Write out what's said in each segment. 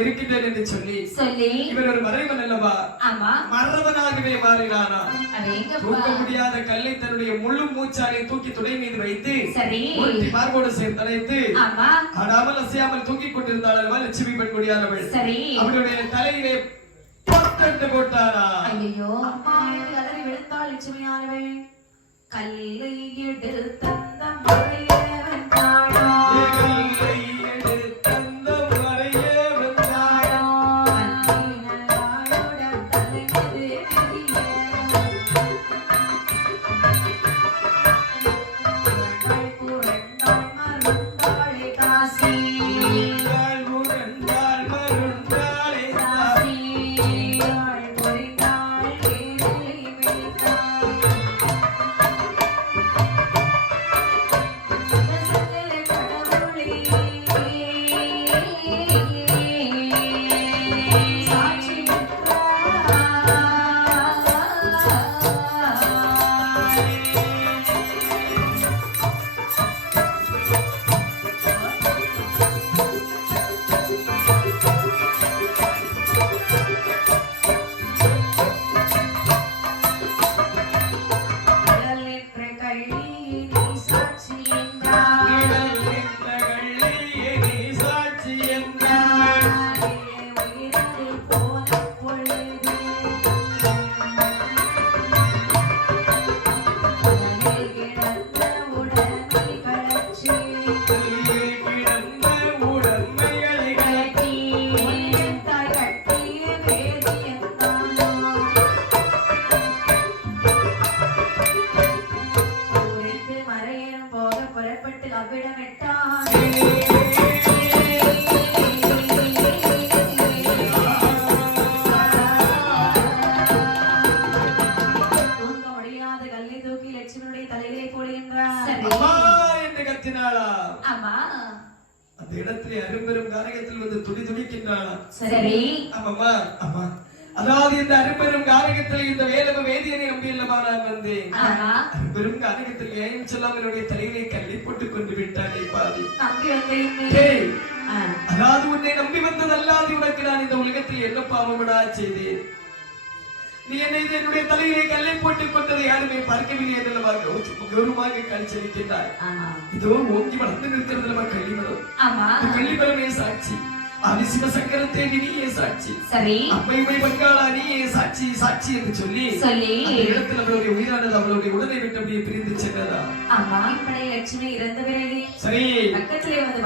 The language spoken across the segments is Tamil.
இருக்கின்றேன் என்று சொல்லி சொல்லி இவர் ஒரு மறைவன் அல்லவா? ஆமா. மறவனாகவே மாறினானா? தூக்க முடியாத கல்லை தன்னுடைய முழு மூச்சாலை தூக்கி துணை மீது வைத்து சரி. ஒருத்தி மார்போடு சேர்த்து அணைத்து ஆமா. ஆடாமல் அசையாமல் தூக்கிக் கொண்டிருந்தாள் அல்லவா லட்சுமி பெண் முடியாதவள் சரி. அவருடைய தலையிலே பொட்டட்டு போட்டாரா ஐயோ அம்மா என்று அலறி விழுந்தாள் லட்சுமியானவள். கல்லை எடுத்தந்த மறையவன் அரும்பெரும் காரகத்தில் இந்த வேலவ வேதியனை நம்பி அல்லவா நான் வந்தேன் ஆமா அரும்பெரும் காரகத்தில் ஏன் சொல்லாமல் என்னுடைய தலையிலே கல்லை போட்டுக் கொண்டு டேய், ஆ, அதாவது உன்னை நம்பி வந்ததல்லாது உனக்கு நான் இந்த உலகத்தில் என்ன பாவமடா செய்தேன்? நீ என்னை என்னுடைய தலையிலே கல்லை போட்டுக் கொண்டதை யாருமே பார்க்கவில்லை கௌ- கௌரவமாக காட்சியளிக்கின்றாய் ஆமா. இதோ ஓங்கி வளர்ந்து நிற்கிறது நம்ம கள்ளிமரம் கள்ளிமரமே சாட்சி. ஆதி சிவசங்கரத்தை நீயே சாட்சி. சரி. அம்மையுமை பங்காளா நீயே சாட்சி சாட்சி என்று சொல்லி சொல்லி. இடத்தில் அவளுடைய உயிரானது அவளுடைய உடலை விட்டு அப்படியே பிரிந்து சென்றதா? ஆமா இப்படி லட்சுமி இறந்த பிறகு சரி. பக்கத்திலே வந்து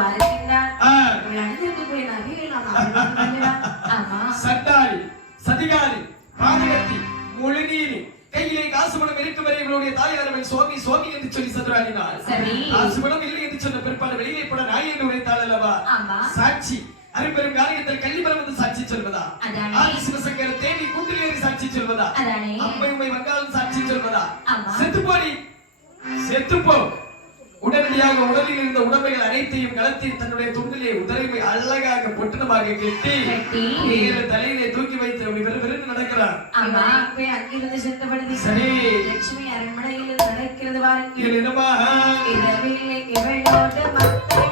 அணிந்திருக்கக்கூடிய. ஆமா. சட்டாளி சதிகாரி பாதகத்தி முழுநீரி. கையிலே காசு பணம் இருக்கும் வரை இவளுடைய தாயாரவன் சுவாமி சுவாமி என்று சொல்லி சதுராடினாள். சரி. காசு பணம் இல்லை என்று சொன்ன பிற்பாடு வெளியே போட நாய் என்று உரைத்தாள் அல்லவா? சாட்சி. அரும்பெரும் காரியத்தில் கள்ளிமரம் வந்து சாட்சி சொல்வதா? ஆதி சிவசங்கர தேவி குண்டிலேறி சாட்சி சொல்வதா? அம்மை உமை வங்காளம் சாட்சி சொல்வதா? செத்து போடி. செத்து போ. உடனடியாக உடலில் இருந்த உடம்பைகள் அனைத்தையும் கலத்தி தன்னுடைய துண்டிலே உதரைமை அழகாக பொட்டணமாக கெட்டி நேர தலையிலே தூக்கி வைத்து அப்படி வெறு வெறுன்னு நடக்கிறார். போய் அங்கிருந்து சென்றபடி சரி. லட்சுமி அரண்மனையில் நடக்கிறது வாருங்கள் என்னமாக இரவிலே இவளோடு மக்கள்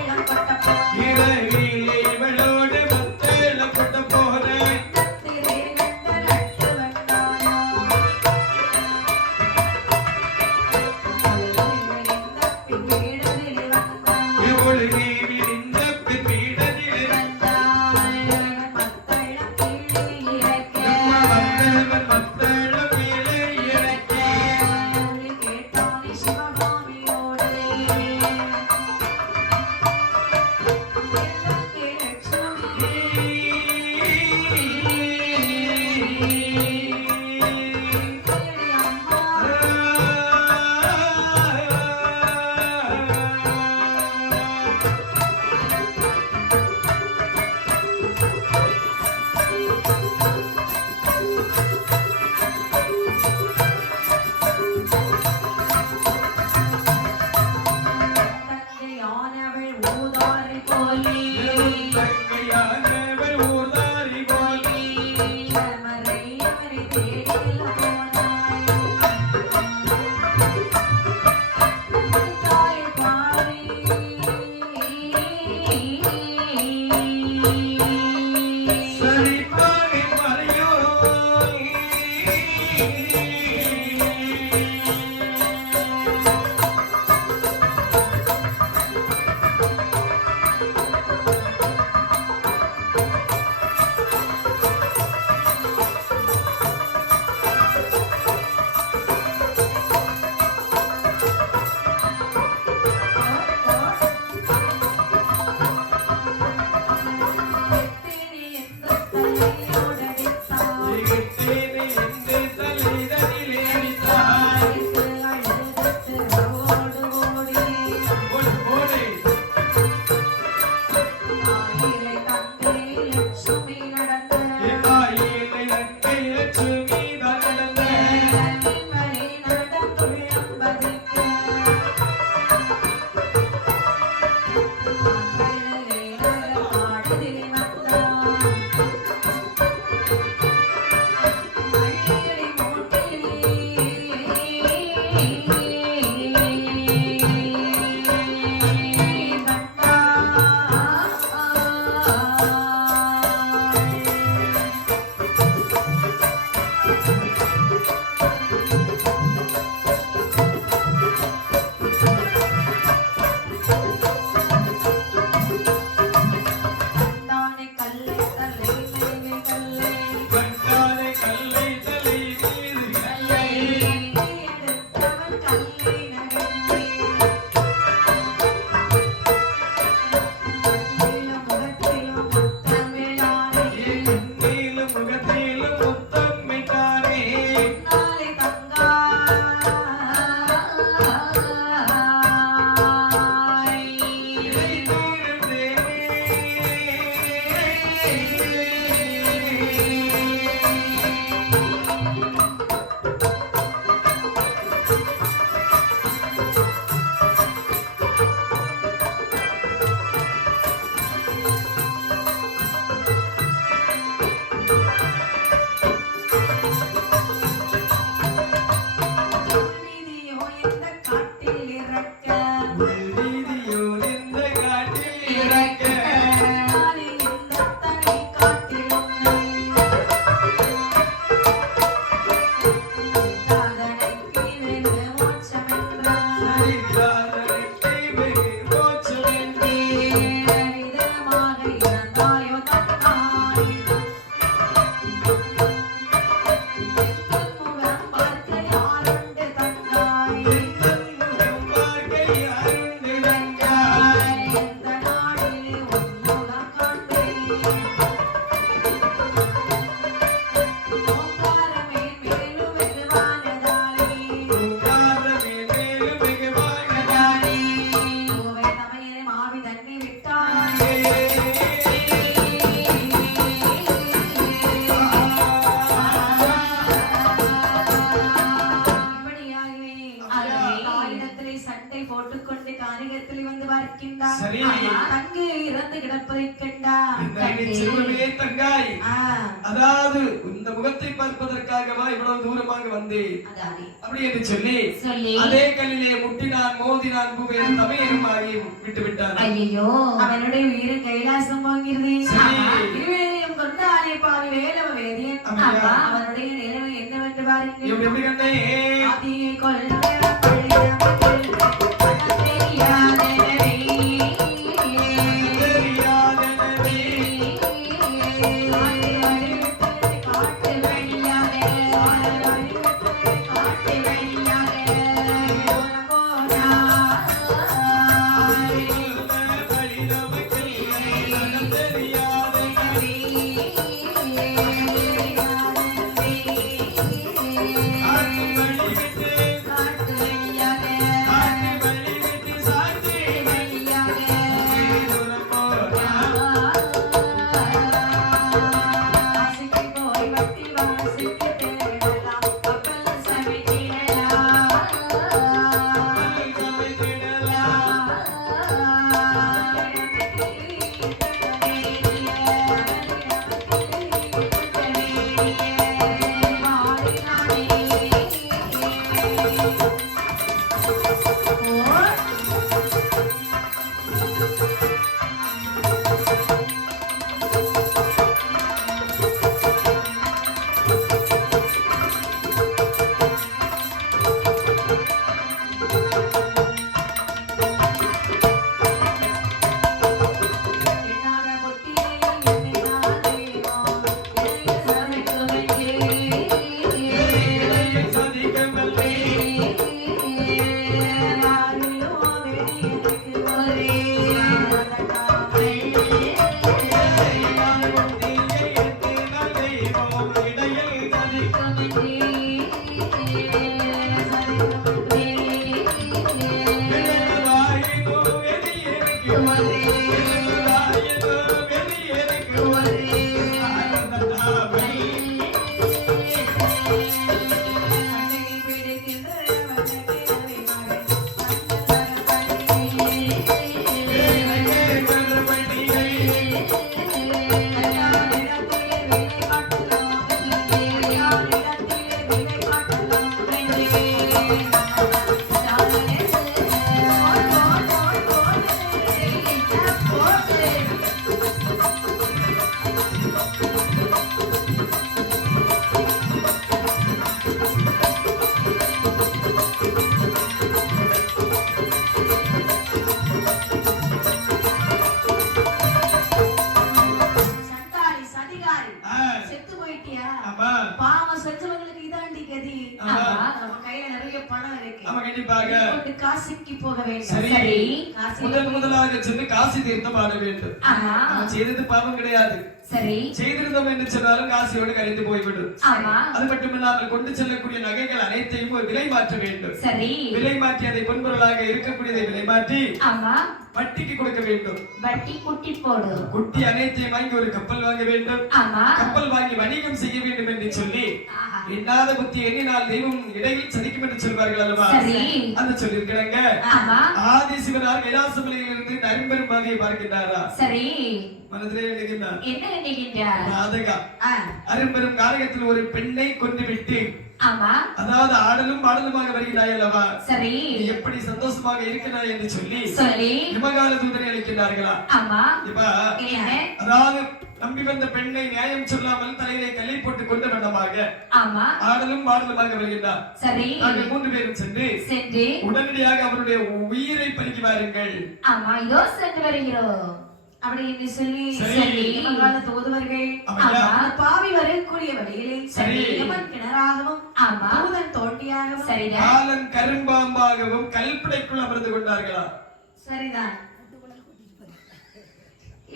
தங்காய். ஆ, அதாவது இந்த முகத்தை பார்ப்பதற்காகவா இவ்வளவு தூரமாக வந்தேன். அப்படி என்று சொல்லி அதே கல்லிலே முட்டினான் மோதினான் பூவேன் தமையனும் ஆகி விட்டு விட்டான். ஐயோ அவனுடைய உயிர் கைலாசம் போகிறது. இருவேலையும் கொண்ட ஆலை பாவி வேலவ வேதியன். அவனுடைய நிலைமை என்னவென்று பாருங்கள். எப்படி கண்டே? கொல்ல கொள்ளையவன் நமக்கில்லை, செத்து போயிட்டியா? பாவம் செஞ்சவங்களுக்கு இதாண்டி கதி. நம்ம கையில நிறைய பணம் இருக்கு. ஆமா கண்டிப்பாக. கொண்டு காசிக்கு போக வேண்டும். சரி. முதல் முதலாக சென்று காசி தீர்த்தம் ஆட வேண்டும். அவன் செய்தது பாவம் கிடையாது. சரி. செய்திருந்தோம் என்று சொன்னாலும் காசியோடு கரைந்து போய்விடும் அது மட்டுமில்லாமல் கொண்டு செல்லக்கூடிய நகைகள் அனைத்தையும் ஒரு விலை மாற்ற வேண்டும். சரி. விலை மாற்றி அதை பொன்பொருளாக இருக்கக்கூடியதை விலை மாற்றி வட்டிக்கு கொடுக்க வேண்டும். வட்டி குட்டி போடு. குட்டி அனைத்தையும் வாங்கி ஒரு கப்பல் வாங்க வேண்டும். கப்பல் வாங்கி வணிகம் செய்ய வேண்டும் என்று சொல்லி. எண்ணாத புத்தி எண்ணினால் தெய்வம் இடையில் சதிக்கும் என்று சொல்வார்கள் அல்லவா? அந்த சொல்லியிருக்கிறாங்க. ஆமா. ஆதி சிவனார் கைலாசமலையிலிருந்து நண்பர் பாதையை பார்க்கின்றாரா? சரி. மனதிலே என்ன நினைக்கின்றார் ராதகா அரும்பெரும் காரகத்தில் ஒரு பெண்ணை கொண்டு விட்டு ஆமா. அதாவது ஆடலும் பாடலுமாக வருகிறாய் அல்லவா? சரி. எப்படி சந்தோஷமாக இருக்கிறாய் என்று சொல்லி சொல்லி. இமகால தூதனை அளிக்கின்றார்களா ஆமா. இப்ப அதாவது நம்பி வந்த பெண்ணை நியாயம் சொல்லாமல் தலையிலே கல்லை போட்டு கொண்ட வண்ணமாக ஆமா. ஆடலும் பாடலுமாக வருகின்றார். சரி. நாங்கள் மூன்று பேரும் சென்று சென்று உடனடியாக அவருடைய உயிரை பறிக்கு வாருங்கள். ஆமா சென்று வருகிறோம். அப்படி என்று சொல்லி சரி. தோதுவர்கள் ஆமாய்யா. அந்த பாவி வரக்கூடிய வழியிலே சரி. இவன் கிணறாகவும் ஆமா தூதன் தோண்டியாகவும் சரிதான் காலன் கரும்பாம்பாகவும் கல்படைக்குள் அமர்ந்து கொண்டார்களா சரிதான்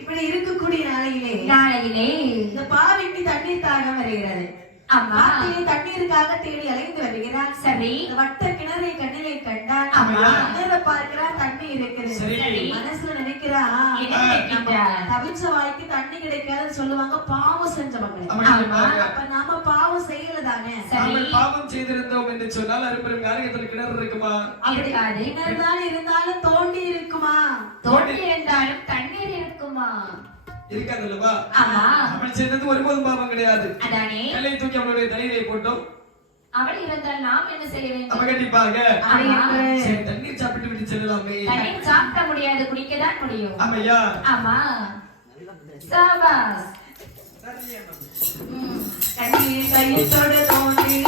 இப்படி இருக்கக்கூடிய நாளையிலே நாளையிலே இந்த பாவிக்கு தண்ணீர் தாகம் வருகிறது ஆமா. தண்ணீருக்காக தேடி அலைந்து வருகிறான் சரி. வட்ட கிணறை கண்ணிலே கண்டான் ஆமா. கிணற பார்க்கிறான் தண்ணி இருக்கிறது. சரி. மனசுல நினைக்கின்றார் தவிச்ச வாய்க்கு தண்ணி கிடைக்காதுன்னு சொல்லுவாங்க பாவம் செஞ்சவங்க ஆமா. சொல்றாங்க. அப்ப நாம பாவம் செய்யல தானே பாவம் செய்திருந்தோம் என்று சொன்னால் அரும்பெரும் காரியத்தில் கிணறு இருக்குமா? இருக்காது கிணறுதான் இருந்தாலும் தோண்டி இருக்குமா? தோண்டி இருந்தாலும் தண்ணீர் இருக்குமா? இருக்காது அல்லவா ஆமா. அவள் செய்தது ஒருபோதும் பாவம் கிடையாது. அதானே. கல்லை தூக்கி அவளுடைய தலையிலே போட்டோம். அவள் இருந்தால் நாம் என்ன செய்ய வேண்டும்? கண்டிப்பாக. தண்ணீர் சாப்பிட்டு விட்டு செல்லலாமே. தண்ணீர் சாப்பிட முடியாது குடிக்கதான் முடியும். ஆமையா? ஆமா. சாபாஸ். கையத்தோடு தோன்றி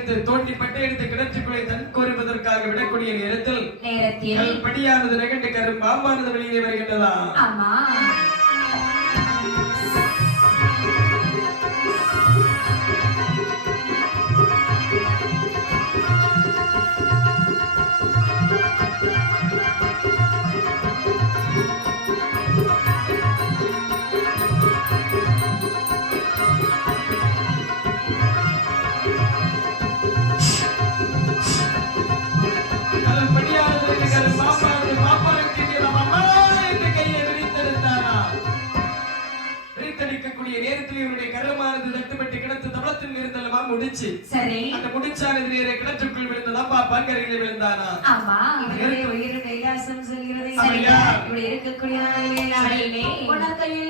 எடுத்து தோண்டி பட்டை எடுத்து கிணற்றுக்குள்ளே தன் கோருவதற்காக விடக்கூடிய நேரத்தில் நேரத்தில் கல்படியானது நகண்டு கரும் பாம்பானது வெளியே வருகின்றதா? முடிச்சு சரி. அந்த முடிச்சானது நேர கிணற்றுக்குள் விழுந்ததா பாப்பான் கரையில விழுந்தானா ஆமா இவருடைய உயிர் கைலாசம் செல்கிறது. சரியா? இப்படி இருக்கக்கூடிய நாளிலே நாளிலே உன்னால் கையில்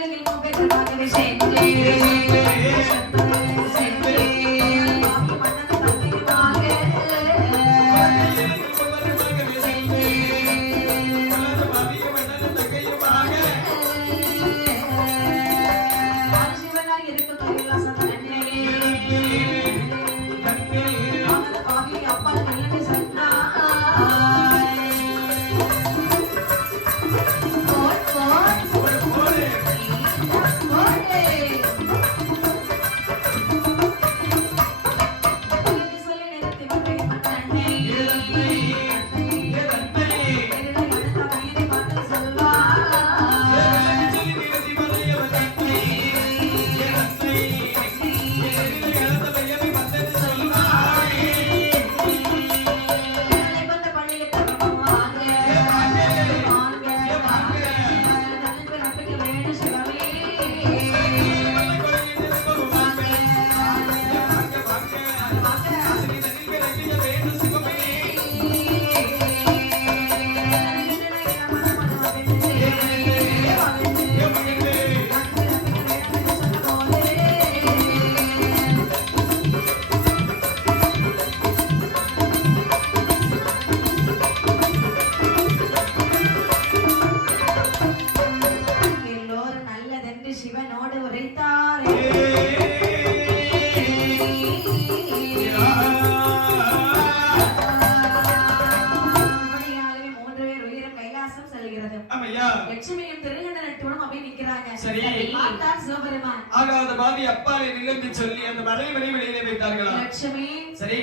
சிவபெருமான். ஆகாத பாவி அப்பாவை நிலந்து சொல்லி அந்த மறைவனை வெளியிலே வைத்தார்களா? லட்சுமி சரி.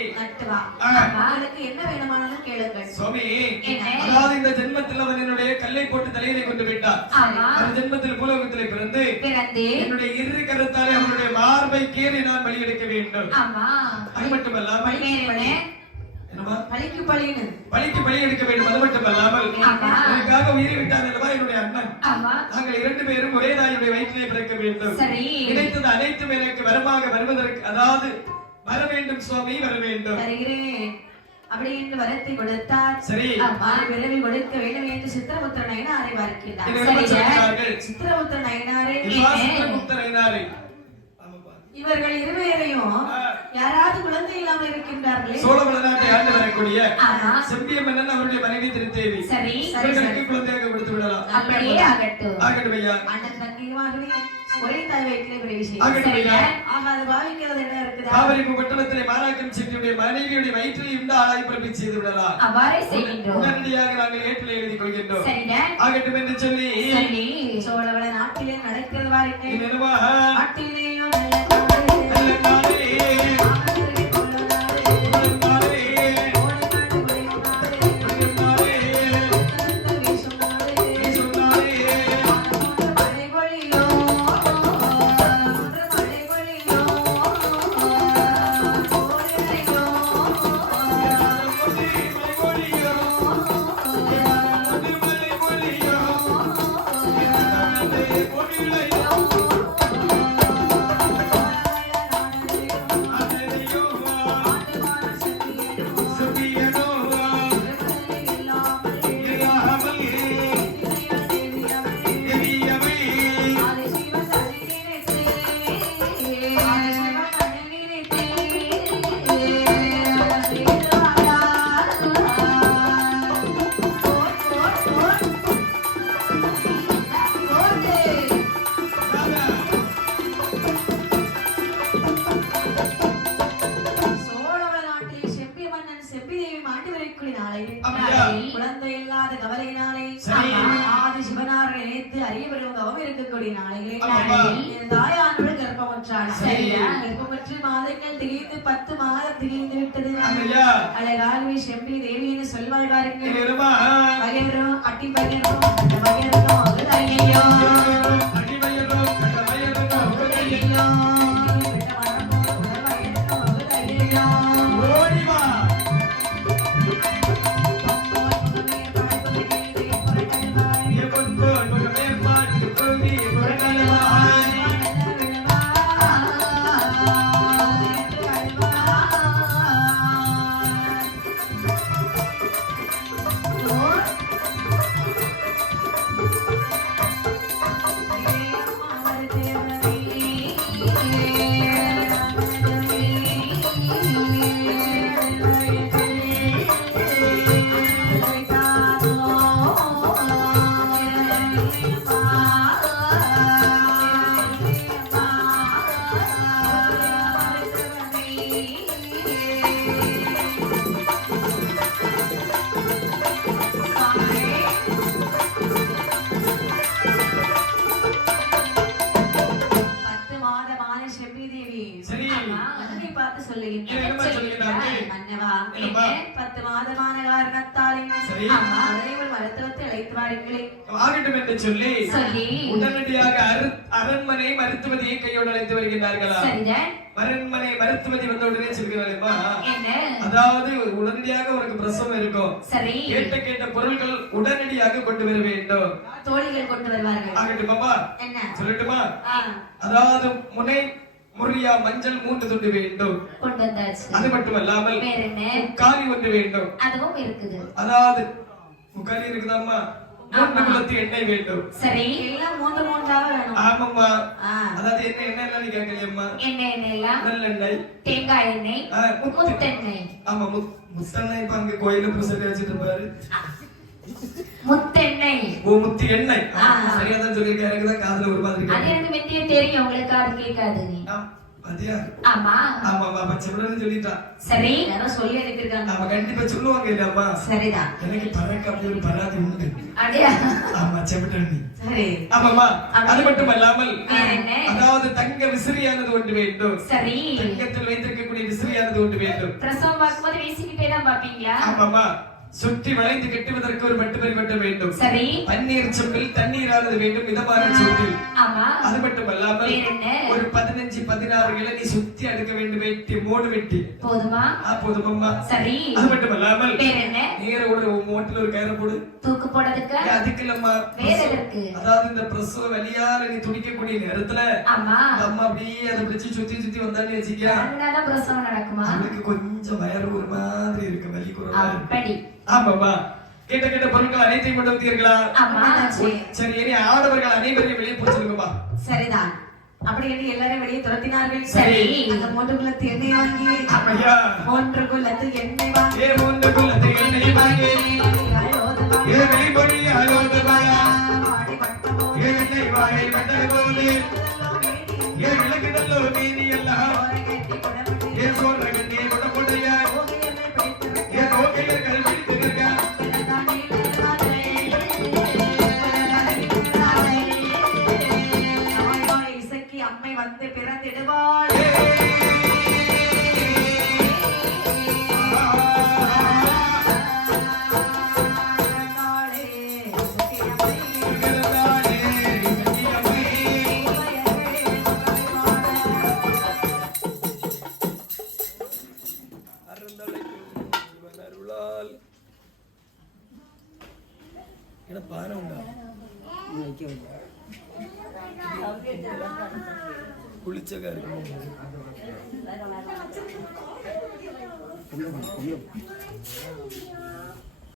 அவளுக்கு என்ன வேணுமானாலும் கேளுங்கள். சுவாமி? அதாவது இந்த ஜென்மத்தில் அவன் என்னுடைய கல்லை போட்டு தலையிலே கொண்டு விட்டான் ஆமா. அந்த ஜென்மத்தில் பூலோகத்திலே பிறந்து என்னுடைய இரு கருத்தாலே அவனுடைய மார்பை கீறி நான் பலியெடுக்க வேண்டும். அது மட்டுமல்லாமல் என்னமா பழிக்கு பழின்னு. பலிக்கு பலி எடுக்க வேண்டும் அது மட்டுமல்லாமல் ஆமா. எனக்காக உயிரை விட்டான் அல்லவா என்னுடைய அண்ணன்? நாங்கள் இரண்டு பேரும் ஒரே தாயுடைய வயிற்றிலே பிறக்க வேண்டும். கிடைத்தது அனைத்தும் எனக்கு வரமாக வருவதற்கு அதாவது வர வேண்டும் சுவாமி வர வேண்டும். அப்படி என்று வரத்தை கொடுத்தார். சரி. விரைவி கொடுக்க வேண்டும் என்று சித்திரபுத்திர நயனாரை பார்க்கிறார் சரிங்க. சொல்கிறார்கள்? சித்திரபுத்திர நயனாரே. இவர்கள் இருவரையும் யாராவது குழந்தை இல்லாமல் இருக்கின்றார்களே. சோழ நாட்டை ஆண்டு வரக்கூடிய ஆமா செம்பிய மன்னன் அவருடைய மனைவி திருத்தேவி. சரி இவர்களுக்கு குழந்தையாக கொடுத்து விடலாம். அப்படியே ஆகட்டும். ஆகட்டும் ஐயா. அண்ணன் தங்கியமாகவே ஒரே தாய் வயிற்றிலே பிரவேசி ஆகட்டும் ஐயா. ஆக அது பாவிக்கிறது என்ன இருக்குதா? காவிரி பட்டணத்திலே மாராக்கம் செட்டியுடைய மனைவியுடைய வயிற்றில் இந்த ஆளாய் பிறப்பிச் செய்து விடலாம். அவ்வாறே செய்கின்றோம். உடனடியாக நாங்கள் ஏட்டில் எழுதி கொள்கின்றோம். சரிதான் ஆகட்டும் என்று சொல்லி சோழவள நாட்டிலே நடக்கிறது பாருங்க என்னவா நாட்டிலேயும் குழந்தை இல்லாத கவலையினாலே. ஆதி சிவனாரை நினைத்து அறியவரும் தவம் இருக்கக்கூடிய நாளிலே ஆமாப்பா. என் தாயானவள் கர்ப்பமற்றாள். சரியா? கர்ப்பமற்று மாதங்கள் திகிழ்ந்து பத்து மாதம் திகிழ்ந்து விட்டது. ஐயா அழகாகவே செம்பி தேவின்னு என்னவா பகிரும் அட்டி பகிரும் அந்த பகிரும் பத்து மாதமான காரணத்தாலே சரி. அம்மா அதனை ஒரு மருத்துவத்தை அழைத்து வாருங்களே ஆகட்டும் என்று சொல்லி சொல்லி உடனடியாக அரு- அரண்மனை மருத்துவதியை கையோடு அழைத்து வருகிறார்களா சரிதான் அரண்மனை மருத்துவதி வந்த உடனே சொல்கிறார்களேம்மா என்ன அதாவது உடனடியாக உனக்கு பிரசவம் இருக்கும் சரி கேட்ட கேட்ட பொருட்கள் உடனடியாக கொண்டு வர வேண்டும் தோழிகள் கொண்டு வருவார்கள் ஆகட்டும் என்ன சொல்லட்டுமா அதாவது முனை முறியா மஞ்சள் மூன்று துண்டு வேண்டும். கொண்டு வந்தாச்சு அது மட்டுமல்லாமல் வேற என்ன? காலி ஒன்று வேண்டும். அதுவும் இருக்குது. அதாவது முக்காலி இருக்குதாம்மா? மூன்று எண்ணெய் வேண்டும். சரி. எல்லாம் மூன்று மூன்றாக வேணும். ஆமாம்மா. அதாவது என்ன என்ன என்னன்னு கேட்கலையம்மா? என்ன எண்ணெய் எல்லாம்? நல்லெண்ணெய். தேங்காய் எண்ணெய். ஆ, முத்து. முத்தெண்ணெய். ஆமா முத் முத்தெண்ணெய் இப்ப அங்க கோயில புதுசாக வச்சுட்டு இருப்பாரு ஓ முத்து எண்ணெய். சரியா தான் சொல்லியிருக்கேன் எனக்கு தான் காதுல ஒரு மாதிரி அது கேட்கும். எனக்கு மெத்திய தெரியும். உங்களுக்கு அது கேட்காது நீ. ஆ, பாத்தியா ஆமா. ஆமா ஆமா பச்சை சொல்லிட்டான் சரி யாரோ சொல்லி அவ கண்டிப்பா சொல்லுவாங்க இல்லம்மா சரிதான் எனக்கு பறக்க அப்படி ஒரு பராதி உண்டு. அப்படியா? ஆமா செவிட்டண்ணி சரி. ஆமாமா அது மட்டும் அல்லாமல்? அதாவது தங்க விசிறியானது ஒன்று வேண்டும். சரி. தங்கத்தில் வைத்திருக்கக்கூடிய விசிறியானது ஒன்று வேண்டும். பிரசவம் பார்க்கும்போது வீசிக்கிட்டே தான் பாப்பீங்களா ஆமாமா சுற்றி வளைந்து கட்டுவதற்கு ஒரு மட்டுமறி மட்டும் வேண்டும். சரி. பன்னீர் சொம்பில் தண்ணீரானது வேண்டும். மிதமான ஆமா. அது மட்டும் அல்லாமல் வேற என்ன? ஒரு பதினஞ்சு பதினாறு இளநீ சுத்தி அடுக்க வேண்டும். வெட்டி மூணு வெட்டி. போதுமா? போதுமம்மா சரி. அது மட்டும் அல்லாமல் வேற என்ன? நேர ஒரு மோட்டில் ஒரு கயிறு போடு. போனதுக்கு அதுக்கு நீ துடிக்கக்கூடிய நேரத்துல ஆமா. அம்மா அப்படியே அதை பிடிச்சு சுத்தி சுத்தி வந்தான்னு கொஞ்சம் ஒரு மாதிரி இருக்கு அப்படி. அனைத்தையும் மட்டும் தீர்களா சரி. இனி ஆடவர்கள் அனைவரையும் வெளியே போச்சிருக்குமா சரிதான். அப்படி என்று எல்லாரும் வெளியே துரத்தினார்கள். சரி. அந்த மூன்றுக்குள்ளத்து எண்ணெய் வாங்கி ஒன்றுக்குள்ளத்து எண்ணெய் எண்ணெய் வாங்கி இதனை பொறி அலோகமாயா. ஏழை வாழை வந்த போது ஏழு கிடல்லோ மீதி எல்லாம். 来救你啊。